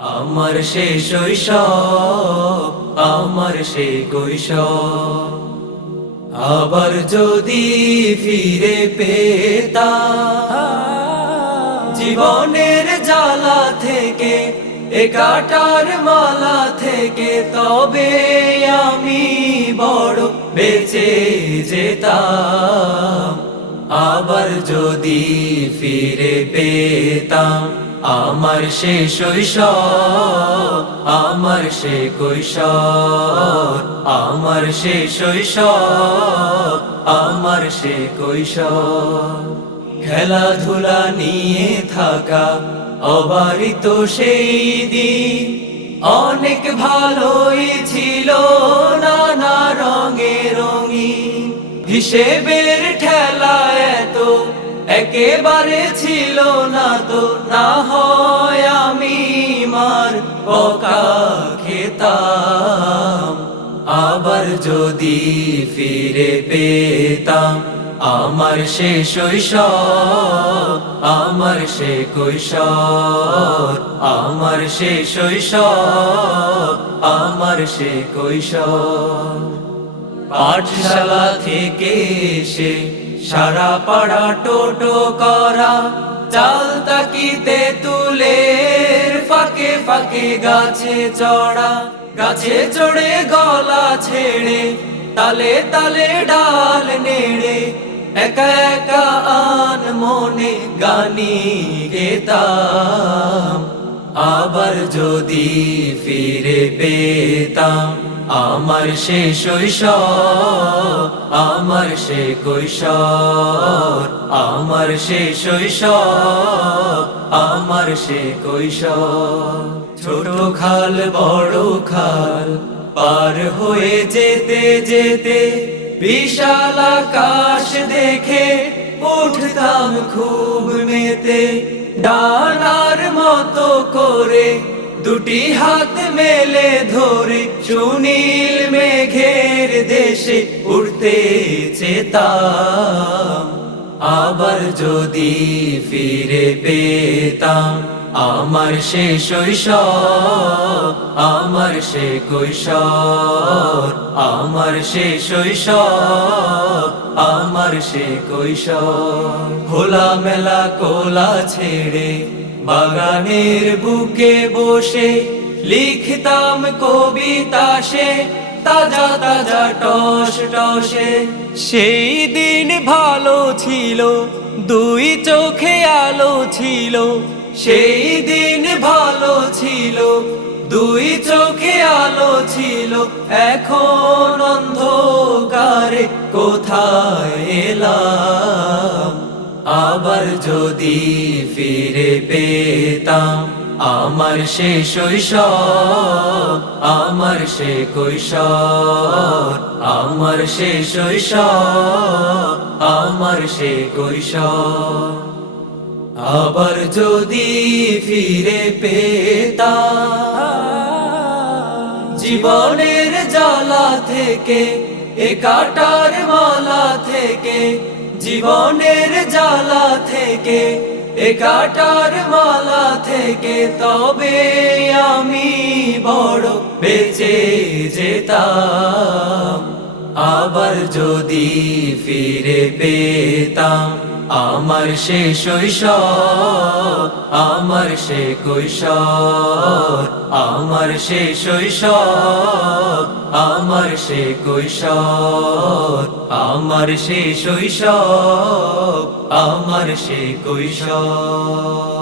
আমার সে শৈশব, আমার সে কৈশব আবার যদি ফিরে পেতাম, জীবনের জ্বালা থেকে, এ কাটার মালা থেকে, তবে আমি বড় বেঁচে যেতাম। আবার যদি ফিরে পেতাম আমার সে শৈশব, আমার সে কৈশোর, আমার সে শৈশব, আমার সে কৈশোর। খেলাধুলা নিয়ে থাকা অবারিত সেই দিন, অনেক ভালোই ছিল নানা রঙে রঙিন হিসেবের একেবারে ছিল না তো, না হয় আমি মার বকা খেতাম। আবার যদি ফিরে পেতাম, আমার সে শৈশব, আমার সে কৈশোর, আমার সে শৈশব, আমার সে কৈশোর। পাঠশালা থেকে এসে সারা পাড়া টোটো করা, চাল তাকিতে তুলের ফাঁকে ফাঁকে গাছে চড়া। গাছে চড়ে গলা ছেড়ে, তালে তালে ডাল নেড়ে, একা একা আন মনে গানি গেতাম। আবার যদি ফিরে পেতাম আমার সে শৈশব, আমার সে কৈশোর, আমার সে শৈশব, আমার সে কৈশোর। ছোট খাল, বড় খাল, পার হয়ে যেতে যেতে বিশাল আকাশ দেখে উঠতাম খুব মেতে, ডানার মতো করে দুটি হাত মেলে ধরে সুনীল মেঘের দেশে উড়তে চেতাম। আবার যদি ফিরে পেতাম, আমার সে শৈশব, আমার সে কৈশোর, আমার সে শৈশব, আমার সে কৈশোর। খোলা মেলা কোলা ছেড়ে বাগানের বুকে বসে লিখতাম কবিতা সে, তাজা তাজা টস টসে। সেই দিন ভালো ছিল, দুই চোখে আলো ছিল। সেই দিন ভালো ছিল, দুই চোখে আলো ছিল। এখন অন্ধকারে কোথায় এলাম? আবার যদি ফিরে পেতাম, আমার সে শৈশব, আমার সে কৈশোর, আমার সে শৈশব, আমার সে কৈশোর। আবার যদি ফিরে পেতাম, জীবনের জ্বালা থেকে, এ কাটার মালা থেকে জীবনের জ্বালা থেকে, এ কাটার মালা থেকে তবে আমি বড় বেঁচে যেতাম। আবার যদি ফিরে পেতাম আমার সে শৈশব, আমার সে কৈশোর, আমার সে শৈশব, আমার সে কৈশোর, আমার সে শৈশব, আমার সে কৈশোর।